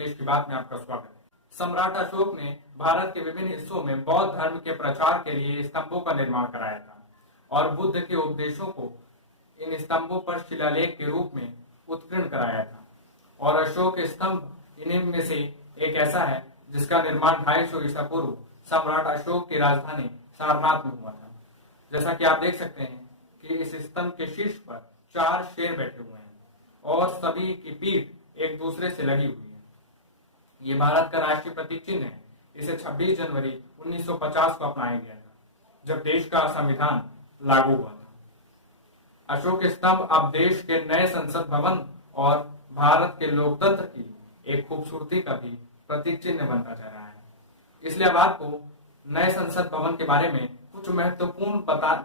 देश की बात में आपका स्वागत है। सम्राट अशोक ने भारत के विभिन्न हिस्सों में बौद्ध धर्म के प्रचार के लिए स्तंभों का निर्माण कराया था और बुद्ध के उपदेशों को इन स्तंभों पर शिलालेख के रूप में उत्कीर्ण कराया था। और अशोक स्तंभ इन्हीं में से एक ऐसा है जिसका निर्माण 250 ईसा पूर्व सम्राट अशोक की राजधानी सारनाथ में हुआ था। जैसा कि आप देख सकते हैं कि इस स्तंभ के शीर्ष पर 4 शेर बैठे हुए हैं और सभी की पीठ एक दूसरे से लगी हुई है। ये भारत का राष्ट्रीय प्रतीक चिन्ह है। इसे 26 जनवरी 1950 को अपनाया गया था, जब देश का संविधान लागू हुआ था। अशोक स्तंभ अब देश के नए संसद भवन और भारत के लोकतंत्र की एक खूबसूरती का भी प्रतीक चिन्ह बनता जा रहा है। इसलिए अब आपको नए संसद भवन के बारे में कुछ महत्वपूर्ण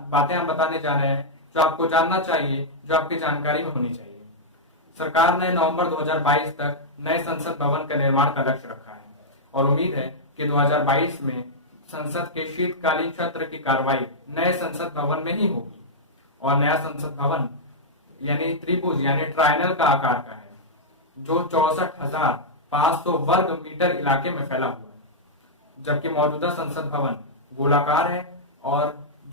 बातें हम बताने जा रहे हैं जो आपको जानना चाहिए, जो आपकी जानकारी में होनी चाहिए। सरकार ने नवंबर 2022 तक नए संसद भवन का निर्माण का लक्ष्य रखा है और उम्मीद है कि 2022 में संसद के शीतकालीन सत्र की कार्रवाई नए संसद भवन में ही होगी। और नया संसद भवन यानी त्रिभुज यानी ट्रायंगल का आकार का है, जो 64,500 वर्ग मीटर इलाके में फैला हुआ है, जबकि मौजूदा संसद भवन गोलाकार है और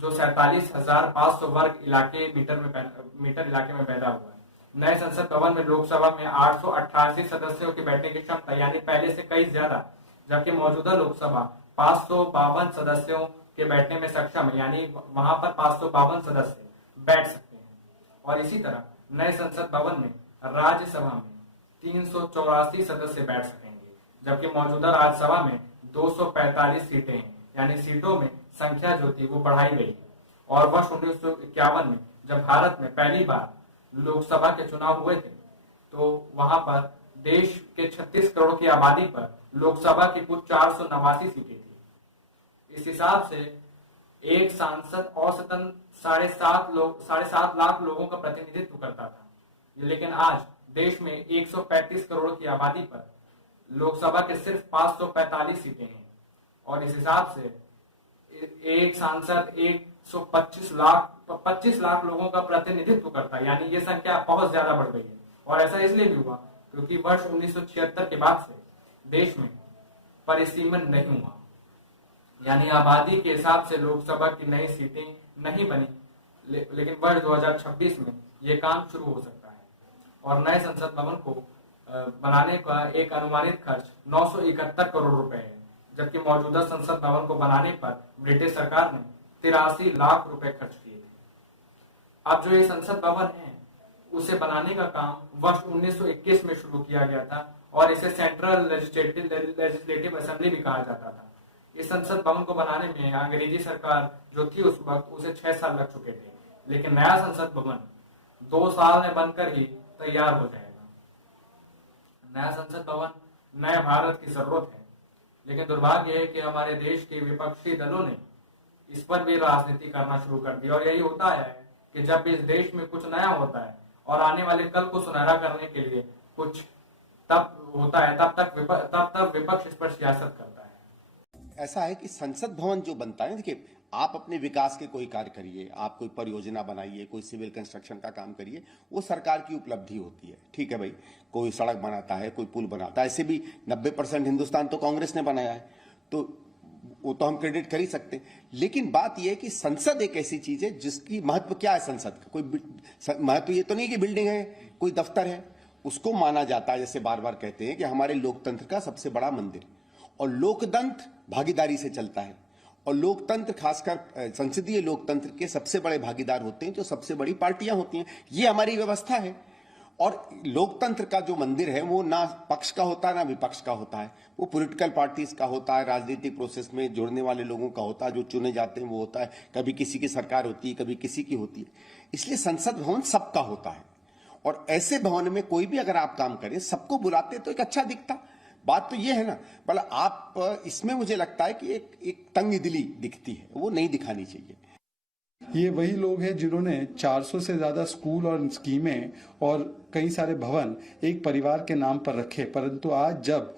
जो 47,500 वर्ग मीटर इलाके में फैला हुआ है। नए संसद भवन में लोकसभा में 888 सदस्यों की बैठने की क्षमता यानी पहले से कई ज्यादा, जबकि मौजूदा लोकसभा 552 सदस्यों के बैठने में सक्षम है, यानी वहां पर 552 सदस्य बैठ सकते हैं। और इसी तरह नए संसद भवन में राज्यसभा में 384 सदस्य बैठ सकेंगे, जबकि मौजूदा राज्यसभा में 245 सीटें हैं, यानी सीटों में संख्या जो थी वो बढ़ाई गई। और वर्ष 1951 में जब भारत में पहली बार लोकसभा के चुनाव हुए थे, तो वहां पर देश के 36 करोड़ की आबादी पर लोकसभा की कुल 489 सीटें थी। इस हिसाब से एक सांसद औसतन 7.5 लाख लोगों का प्रतिनिधित्व करता था, लेकिन आज देश में 135 करोड़ की आबादी पर लोकसभा के सिर्फ 545 सीटें हैं और इस हिसाब से एक सांसद 25 लाख लोगों का प्रतिनिधित्व करता है, यानी ये संख्या बहुत ज्यादा बढ़ गई है। और ऐसा इसलिए भी हुआ क्योंकि वर्ष 1976 के बाद से देश में परिसीमन नहीं हुआ, यानी आबादी के हिसाब से लोकसभा की नई सीटें नहीं बनी, लेकिन वर्ष 2026 में ये काम शुरू हो सकता है। और नए संसद भवन को बनाने का एक अनुमानित खर्च 971 करोड़ रुपए है, जबकि मौजूदा संसद भवन को बनाने पर ब्रिटिश सरकार ने 83 लाख रुपए खर्च किए थे। अब जो ये संसद भवन है उसे बनाने का काम वर्ष 1921 में शुरू किया गया था और इसे सेंट्रल लेजिस्लेटिव असेंबली भी कहा जाता था। इस संसद भवन को बनाने में अंग्रेजी सरकार जो थी उस वक्त उसे 6 साल लग चुके थे, लेकिन नया संसद भवन 2 साल में बनकर ही तैयार हो जाएगा। नया संसद भवन नए भारत की जरूरत है, लेकिन दुर्भाग्य है कि हमारे देश के विपक्षी दलों ने इस पर भी राजनीति करना शुरू कर दी। और यही होता है कि जब भी इस देश में कुछ नया होता है और आने वाले कल को सुनहरा करने के लिए कुछ तब होता है, तब विपक्ष इस पर सियासत करता है। ऐसा है कि संसद भवन जो बनता है, देखिए आप अपने विकास के कोई कार्य करिए, आप कोई परियोजना बनाइए, कोई सिविल कंस्ट्रक्शन का काम करिए, वो सरकार की उपलब्धि होती है। ठीक है भाई, कोई सड़क बनाता है, कोई पुल बनाता है, ऐसे भी 90% हिंदुस्तान तो कांग्रेस ने बनाया है, तो वो तो हम क्रेडिट कर ही सकते हैं। लेकिन बात यह है कि संसद एक ऐसी चीज है जिसकी महत्व क्या है। संसद का कोई महत्व ये तो नहीं कि बिल्डिंग है, कोई दफ्तर है, उसको माना जाता है, जैसे बार बार कहते हैं कि हमारे लोकतंत्र का सबसे बड़ा मंदिर। और लोकतंत्र भागीदारी से चलता है और लोकतंत्र खासकर संसदीय लोकतंत्र के सबसे बड़े भागीदार होते हैं जो सबसे बड़ी पार्टियां होती हैं। ये हमारी व्यवस्था है। और लोकतंत्र का जो मंदिर है वो ना पक्ष का होता है ना विपक्ष का होता है, वो पॉलिटिकल पार्टीज का होता है, राजनीतिक प्रोसेस में जुड़ने वाले लोगों का होता है, जो चुने जाते हैं वो होता है। कभी किसी की सरकार होती है, कभी किसी की होती है। इसलिए संसद भवन सबका होता है और ऐसे भवन में कोई भी अगर आप काम करें, सबको बुलाते तो एक अच्छा दिखता। बात तो ये है ना, मतलब आप इसमें मुझे लगता है कि एक तंगदिली दिखती है, वो नहीं दिखानी चाहिए। ये वही लोग हैं जिन्होंने 400 से ज्यादा स्कूल और स्कीमें और कई सारे भवन एक परिवार के नाम पर रखे, परंतु आज जब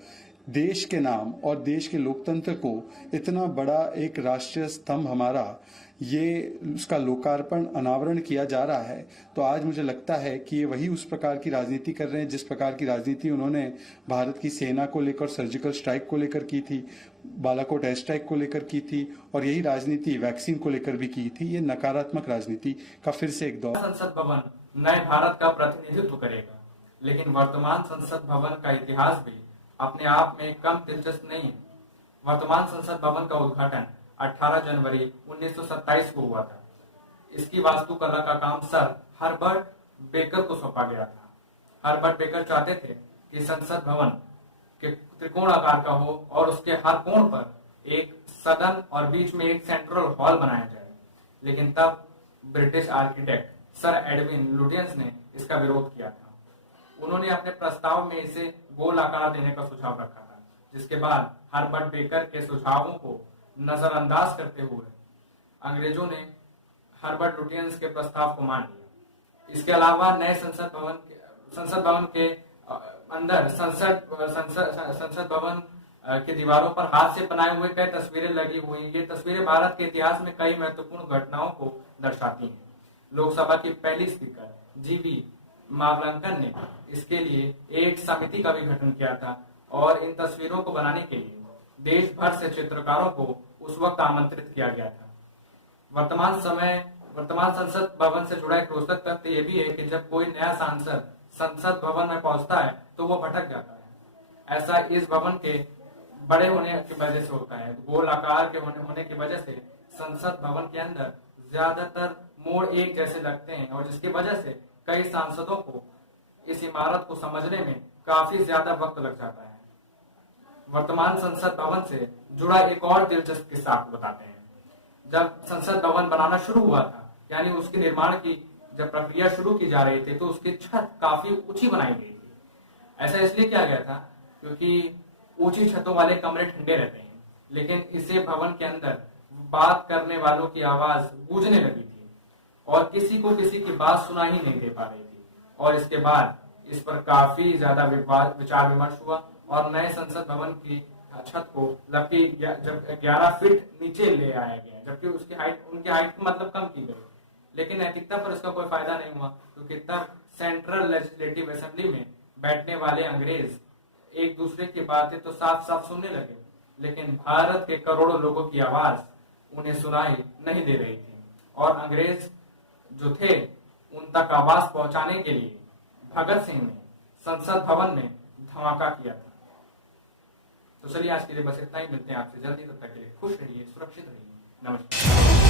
देश के नाम और देश के लोकतंत्र को इतना बड़ा एक राष्ट्रीय स्तंभ हमारा ये उसका लोकार्पण अनावरण किया जा रहा है, तो आज मुझे लगता है कि ये वही उस प्रकार की राजनीति कर रहे हैं जिस प्रकार की राजनीति उन्होंने भारत की सेना को लेकर, सर्जिकल स्ट्राइक को लेकर की थी, बालाकोट एयर स्ट्राइक को लेकर की थी, और यही राजनीति वैक्सीन को लेकर भी की थी। ये नकारात्मक राजनीति का फिर से एक दौर। संसद भवन नए भारत का प्रतिनिधित्व करेगा, लेकिन वर्तमान संसद भवन का इतिहास भी अपने आप में कम दिलचस्प नहीं है। वर्तमान संसद भवन का उद्घाटन 18 जनवरी 1927 को हुआ था। इसकी वास्तुकला का काम सर हर्बर्ट बेकर को सौंपा गया था। हर्बर्ट बेकर चाहते थे कि संसद भवन के त्रिकोण आकार का हो और उसके हर कोण पर एक सदन और बीच में एक सेंट्रल हॉल बनाया जाए, लेकिन तब British architect sir Edwin Lutyens ने इसका विरोध किया था। उन्होंने अपने प्रस्ताव में इसे गोल आकार देने का सुझाव रखा था, जिसके बाद हर्बर्ट बेकर के सुझावों को नजरअंदाज करते हुए अंग्रेजों ने हर्बर्ट लुटियंस के प्रस्ताव को मान लिया। इसके अलावा नए संसद भवन के अंदर संसद भवन के दीवारों पर हाथ से बनाए हुए कई तस्वीरें लगी हुई। ये तस्वीरें भारत के इतिहास में कई महत्वपूर्ण घटनाओं को दर्शाती हैं। लोकसभा की पहली स्पीकर जीवी मावलंकर ने इसके लिए एक समिति का भी गठन किया था और इन तस्वीरों को बनाने के लिए देश भर से चित्रकारों को उस वक्त आमंत्रित किया गया था। वर्तमान संसद भवन से जुड़ा एक रोचक तथ्य यह भी है कि जब कोई नया सांसद संसद भवन में पहुंचता है तो वो भटक जाता है। ऐसा इस भवन के बड़े होने की वजह से होता है। गोल आकार के होने की वजह से संसद भवन के अंदर ज्यादातर मोड़ एक जैसे लगते हैं और जिसकी वजह से कई सांसदों को इस इमारत को समझने में काफी ज्यादा वक्त लग जाता है। वर्तमान संसद भवन से जुड़ा एक और दिलचस्प किस्सा आपको बताते हैं। जब संसद भवन बनाना शुरू हुआ था, यानी उसके निर्माण की जब प्रक्रिया शुरू की जा रही थी, तो उसकी छत काफी ऊंची बनाई गई थी। ऐसा इसलिए किया गया था क्योंकि ऊंची छतों वाले कमरे ठंडे रहते हैं, लेकिन इसे भवन के अंदर बात करने वालों की आवाज गूंजने लगी थी और किसी को किसी की बात सुना ही नहीं दे पा रही थी। और इसके बाद इस पर काफी ज्यादा विचार विमर्श हुआ और नए संसद भवन की छत को जब 11 फीट नीचे ले आया गया, जबकि उनकी हाइट मतलब कम की गई, लेकिन नैतिकता पर इसका कोई फायदा नहीं हुआ क्योंकि तब सेंट्रल लेजिस्लेटिव असेंबली में बैठने वाले अंग्रेज एक दूसरे की बातें तो साफ साफ सुनने लगे, लेकिन भारत के करोड़ों लोगों की आवाज उन्हें सुनाई नहीं दे रही थी और अंग्रेज जो थे उन तक आवाज पहुंचाने के लिए भगत सिंह ने संसद भवन में धमाका किया था। तो चलिए आज के लिए बस इतना ही। मिलते हैं आपसे जल्दी, तब तक के लिए खुश रहिए, सुरक्षित रहिए। नमस्कार।